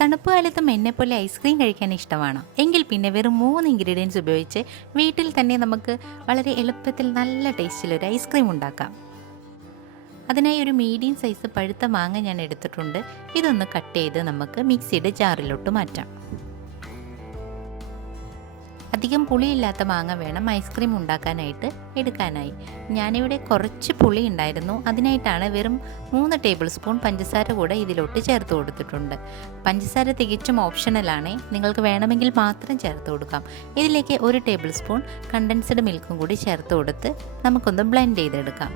തണുപ്പ് കാലത്തും എന്നെപ്പോലെ ഐസ്ക്രീം കഴിക്കാൻ ഇഷ്ടമാണോ? എങ്കിൽ പിന്നെ വെറും 3 ഇൻഗ്രീഡിയൻസ് ഉപയോഗിച്ച് വീട്ടിൽ തന്നെ നമുക്ക് വളരെ എളുപ്പത്തിൽ നല്ല ടേസ്റ്റിലൊരു ഐസ്ക്രീം ഉണ്ടാക്കാം. അതിനായി ഒരു മീഡിയം സൈസ് പഴുത്ത മാങ്ങ ഞാൻ എടുത്തിട്ടുണ്ട്. ഇതൊന്ന് കട്ട് ചെയ്ത് നമുക്ക് മിക്സിയുടെ ജാറിലോട്ട് മാറ്റാം. അധികം പുളിയില്ലാത്ത മാങ്ങ വേണം ഐസ്ക്രീം ഉണ്ടാക്കാനായിട്ട് എടുക്കാനായി. ഞാനിവിടെ കുറച്ച് പുളി ഉണ്ടായിരുന്നു. അതിനായിട്ടാണ് വെറും 3 ടേബിൾ സ്പൂൺ പഞ്ചസാര കൂടെ ഇതിലോട്ട് ചേർത്ത് കൊടുത്തിട്ടുണ്ട്. പഞ്ചസാര തികച്ചും ഓപ്ഷണലാണ്, നിങ്ങൾക്ക് വേണമെങ്കിൽ മാത്രം ചേർത്ത് കൊടുക്കാം. ഇതിലേക്ക് 1 ടേബിൾ സ്പൂൺ കണ്ടൻസ്ഡ് മിൽക്കും കൂടി ചേർത്ത് കൊടുത്ത് നമുക്കൊന്ന് ബ്ലെൻഡ് ചെയ്തെടുക്കാം.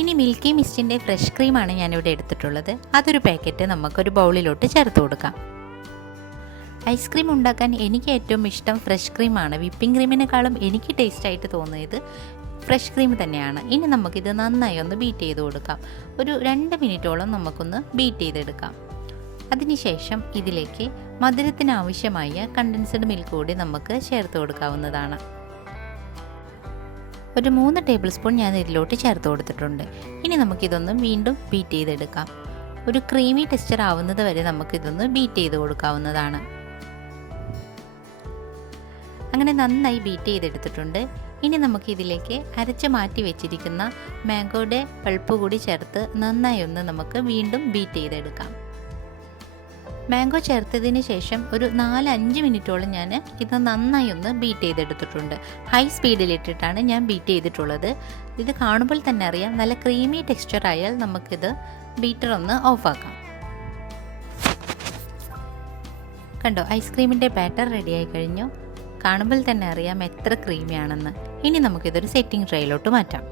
ഇനി മിൽക്കി മിസ്റ്റിൻ്റെ ഫ്രഷ് ക്രീമാണ് ഞാനിവിടെ എടുത്തിട്ടുള്ളത്. അതൊരു പാക്കറ്റ് നമുക്കൊരു ബൗളിലോട്ട് ചേർത്ത് കൊടുക്കാം. ഐസ്ക്രീം ഉണ്ടാക്കാൻ എനിക്ക് ഏറ്റവും ഇഷ്ടം ഫ്രഷ് ക്രീമാണ്. വിപ്പിംഗ് ക്രീമിനേക്കാളും എനിക്ക് ടേസ്റ്റായിട്ട് തോന്നിയത് ഫ്രഷ് ക്രീം തന്നെയാണ്. ഇനി നമുക്കിത് നന്നായി ഒന്ന് ബീറ്റ് ചെയ്ത് കൊടുക്കാം. ഒരു 2 മിനിറ്റോളം നമുക്കൊന്ന് ബീറ്റ് ചെയ്തെടുക്കാം. അതിനുശേഷം ഇതിലേക്ക് മധുരത്തിന് ആവശ്യമായ കണ്ടൻസ്ഡ് മിൽക്ക് കൂടി നമുക്ക് ചേർത്ത് കൊടുക്കാവുന്നതാണ്. ഒരു 3 ടേബിൾ സ്പൂൺ ഞാൻ ഇതിലോട്ട് ചേർത്ത് കൊടുത്തിട്ടുണ്ട്. ഇനി നമുക്കിതൊന്ന് വീണ്ടും ബീറ്റ് ചെയ്തെടുക്കാം. ഒരു ക്രീമി ടെക്സ്ചർ ആവുന്നത് വരെ നമുക്കിതൊന്ന് ബീറ്റ് ചെയ്ത് കൊടുക്കാവുന്നതാണ്. അങ്ങനെ നന്നായി ബീറ്റ് ചെയ്തെടുത്തിട്ടുണ്ട്. ഇനി നമുക്കിതിലേക്ക് അരച്ച് മാറ്റി വെച്ചിരിക്കുന്ന മാംഗോയുടെ പൾപ്പ് കൂടി ചേർത്ത് നന്നായി ഒന്ന് നമുക്ക് വീണ്ടും ബീറ്റ് ചെയ്തെടുക്കാം. മാംഗോ ചേർത്തതിന് ശേഷം ഒരു 4-5 മിനിറ്റോളം ഞാൻ ഇത് നന്നായി ഒന്ന് ബീറ്റ് ചെയ്തെടുത്തിട്ടുണ്ട്. ഹൈ സ്പീഡിലിട്ടിട്ടാണ് ഞാൻ ബീറ്റ് ചെയ്തിട്ടുള്ളത്. ഇത് കാണുമ്പോൾ തന്നെ അറിയാം, നല്ല ക്രീമി ടെക്സ്ചർ ആയാൽ നമുക്കിത് ബീറ്റർ ഒന്ന് ഓഫാക്കാം. കണ്ടോ, ഐസ്ക്രീമിൻ്റെ ബാറ്റർ റെഡിയായി കഴിഞ്ഞു. കാണുമ്പോൾ തന്നെ അറിയാം എത്ര ക്രീമിയാണെന്ന്. ഇനി നമുക്കിതൊരു സെറ്റിംഗ് ട്രേയിലോട്ട് മാറ്റാം.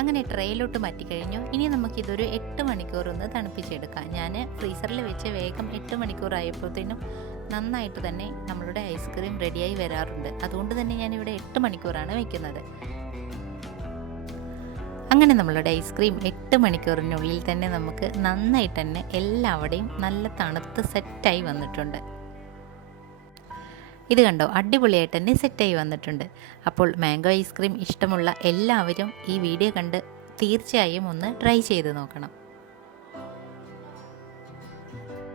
അങ്ങനെ ട്രേയിലോട്ട് മാറ്റിക്കഴിഞ്ഞു. ഇനി നമുക്കിതൊരു 8 മണിക്കൂർ ഒന്ന് തണുപ്പിച്ചെടുക്കാം. ഞാൻ ഫ്രീസറിൽ വെച്ച് വേഗം 8 മണിക്കൂർ ആയപ്പോഴത്തേനും നന്നായിട്ട് തന്നെ നമ്മളുടെ ഐസ്ക്രീം റെഡിയായി വരാറുണ്ട്. അതുകൊണ്ട് തന്നെ ഞാനിവിടെ 8 മണിക്കൂറാണ് വെക്കുന്നത്. അങ്ങനെ നമ്മളുടെ ഐസ്ക്രീം 8 മണിക്കൂറിനുള്ളിൽ തന്നെ നമുക്ക് നന്നായിട്ട് തന്നെ എല്ലാവിടെയും നല്ല തണുത്ത് സെറ്റായി വന്നിട്ടുണ്ട്. ഇത് കണ്ടോ, അടിപൊളിയായിട്ട് തന്നെ സെറ്റായി വന്നിട്ടുണ്ട്. അപ്പോൾ മാംഗോ ഐസ്ക്രീം ഇഷ്ടമുള്ള എല്ലാവരും ഈ വീഡിയോ കണ്ട് തീർച്ചയായും ഒന്ന് ട്രൈ ചെയ്ത് നോക്കണം.